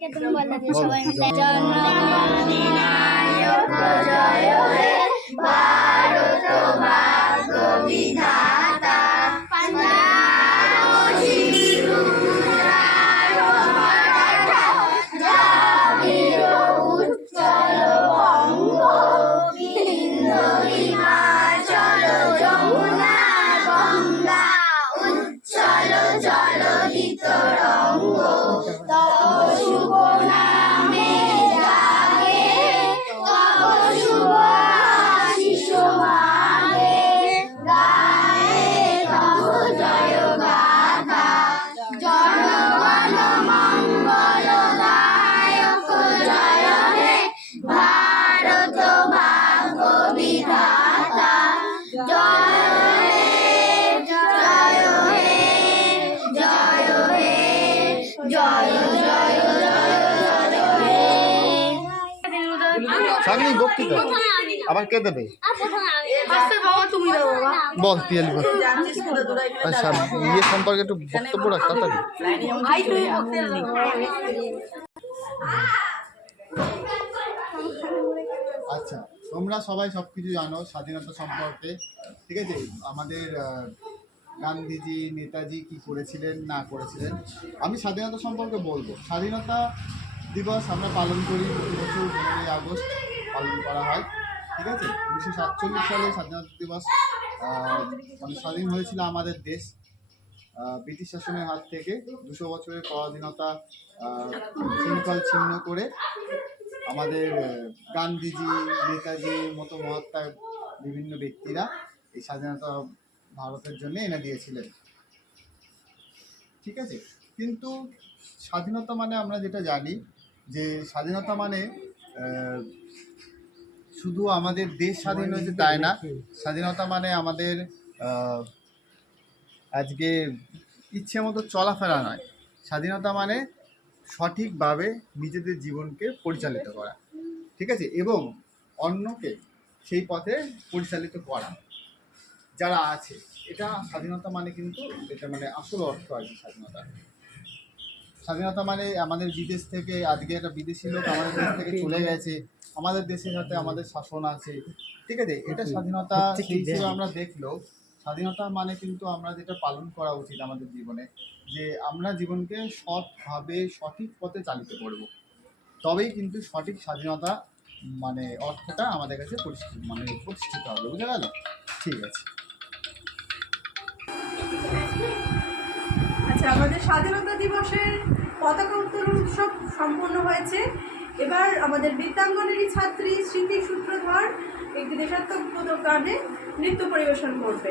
সবাই মিলে জননায়ক জয় হে ভারত ভাগ্য বিধাতা সামনে বক্তৃতা আবার কে দেবে? বল পিয়ালি বল। আচ্ছা ইয়ে সম্পর্কে একটু বক্তব্য রাখ তাড়াতাড়ি। আচ্ছা তোমরা সবাই সবকিছু জানো স্বাধীনতা সম্পর্কে, ঠিক আছে? আমাদের গান্ধীজি নেতাজি কি করেছিলেন না করেছিলেন। আমি স্বাধীনতা সম্পর্কে বলবো। স্বাধীনতা দিবস আমরা পালন করি প্রতি বছর 15ই আগস্ট পালন করা হয়, ঠিক আছে? 1947 সালে স্বাধীনতা দিবস মানে স্বাধীন হয়েছিল আমাদের দেশ ব্রিটিশ শাসনের হাত থেকে। 200 বছরের পরাধীনতা শৃঙ্খল ছিন্ন করে আমাদের গান্ধীজি নেতাজির মতো মহাত্মা বিভিন্ন ব্যক্তিরা এই স্বাধীনতা ভারতের জন্য এনে দিয়েছিলেন, ঠিক আছে? কিন্তু স্বাধীনতা মানে আমরা যেটা জানি যে স্বাধীনতা মানে শুধু আমাদের দেশ স্বাধীন হয়েছে তাই না। স্বাধীনতা মানে আমাদের আজকে ইচ্ছে মতো চলাফেরা নয়। স্বাধীনতা মানে সঠিকভাবে নিজেদের জীবনকে পরিচালিত করা, ঠিক আছে? এবং অন্যকে সেই পথে পরিচালিত করা যারা আছে, এটা স্বাধীনতা মানে। কিন্তু এটা মানে আসল অর্থ আর কি স্বাধীনতা। স্বাধীনতা মানে আমাদের বিদেশ থেকে আজকে একটা বিদেশি লোক আমাদের দেশ থেকে চলে গেছে, আমাদের দেশের সাথে আমাদের শাসন আছে, ঠিক আছে? এটা স্বাধীনতা হিসেবে আমরা দেখলেও স্বাধীনতা মানে কিন্তু আমরা যেটা পালন করা উচিত আমাদের জীবনে, যে আমরা জীবনকে সৎভাবে সঠিক পথে চালিত করব, তবেই কিন্তু সঠিক স্বাধীনতা মানে অর্থটা আমাদের কাছে প্রতিষ্ঠিত হবে। বুঝে গেল? ঠিক আছে। আচ্ছা, আমাদের স্বাধীনতা দিবসের পতাকা উত্তোলন উৎসব সম্পন্ন হয়েছে। এবার আমাদের বৃত্তাঙ্গনেরই ছাত্রী স্মৃতি সূত্রধর একটি দেশাত্মবোধক গানে নৃত্য পরিবেশন করবে।